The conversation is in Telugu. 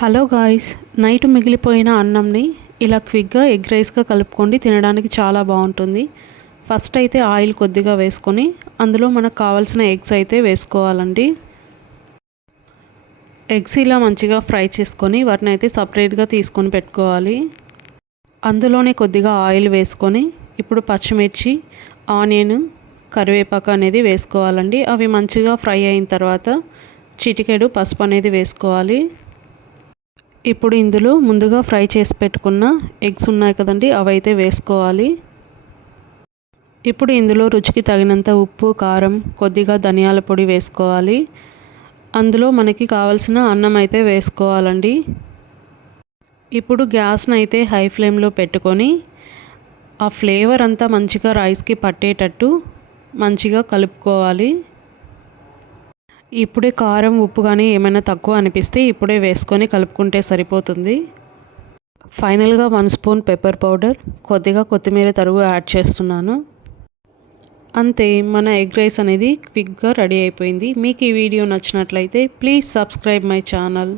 హలో గాయ్స్ నైట్ మిగిలిపోయిన అన్నంని ఇలా క్విక్గా ఎగ్ రైస్గా కలుపుకోండి తినడానికి చాలా బాగుంటుంది. ఫస్ట్ అయితే ఆయిల్ కొద్దిగా వేసుకొని అందులో మనకు కావాల్సిన ఎగ్స్ అయితే వేసుకోవాలండి. ఎగ్స్ ఇలా మంచిగా ఫ్రై చేసుకొని వాటిని అయితే సపరేట్గా తీసుకొని పెట్టుకోవాలి. అందులోనే కొద్దిగా ఆయిల్ వేసుకొని ఇప్పుడు పచ్చిమిర్చి ఆనియన్ కరివేపాకు అనేది వేసుకోవాలండి. అవి మంచిగా ఫ్రై అయిన తర్వాత చిటికెడు పసుపు అనేది వేసుకోవాలి. ఇప్పుడు ఇందులో ముందుగా ఫ్రై చేసి పెట్టుకున్న ఎగ్స్ ఉన్నాయి కదండి అవి అయితే వేసుకోవాలి. ఇప్పుడు ఇందులో రుచికి తగినంత ఉప్పు కారం కొద్దిగా ధనియాల పొడి వేసుకోవాలి. అందులో మనకి కావలసిన అన్నం అయితే వేసుకోవాలండి. ఇప్పుడు గ్యాస్ని అయితే హై ఫ్లేమ్లో పెట్టుకొని ఆ ఫ్లేవర్ అంతా మంచిగా రైస్కి పట్టేటట్టు మంచిగా కలుపుకోవాలి. ఇప్పుడే కారం ఉప్పు కానీ ఏమైనా తక్కువ అనిపిస్తే ఇప్పుడే వేసుకొని కలుపుకుంటే సరిపోతుంది. ఫైనల్గా వన్ స్పూన్ పెప్పర్ పౌడర్ కొద్దిగా కొత్తిమీర తరుగు యాడ్ చేస్తున్నాను. అంతే మన ఎగ్ రైస్ అనేది క్విక్గా రెడీ అయిపోయింది. మీకు ఈ వీడియో నచ్చినట్లయితే ప్లీజ్ సబ్స్క్రైబ్ మై ఛానల్.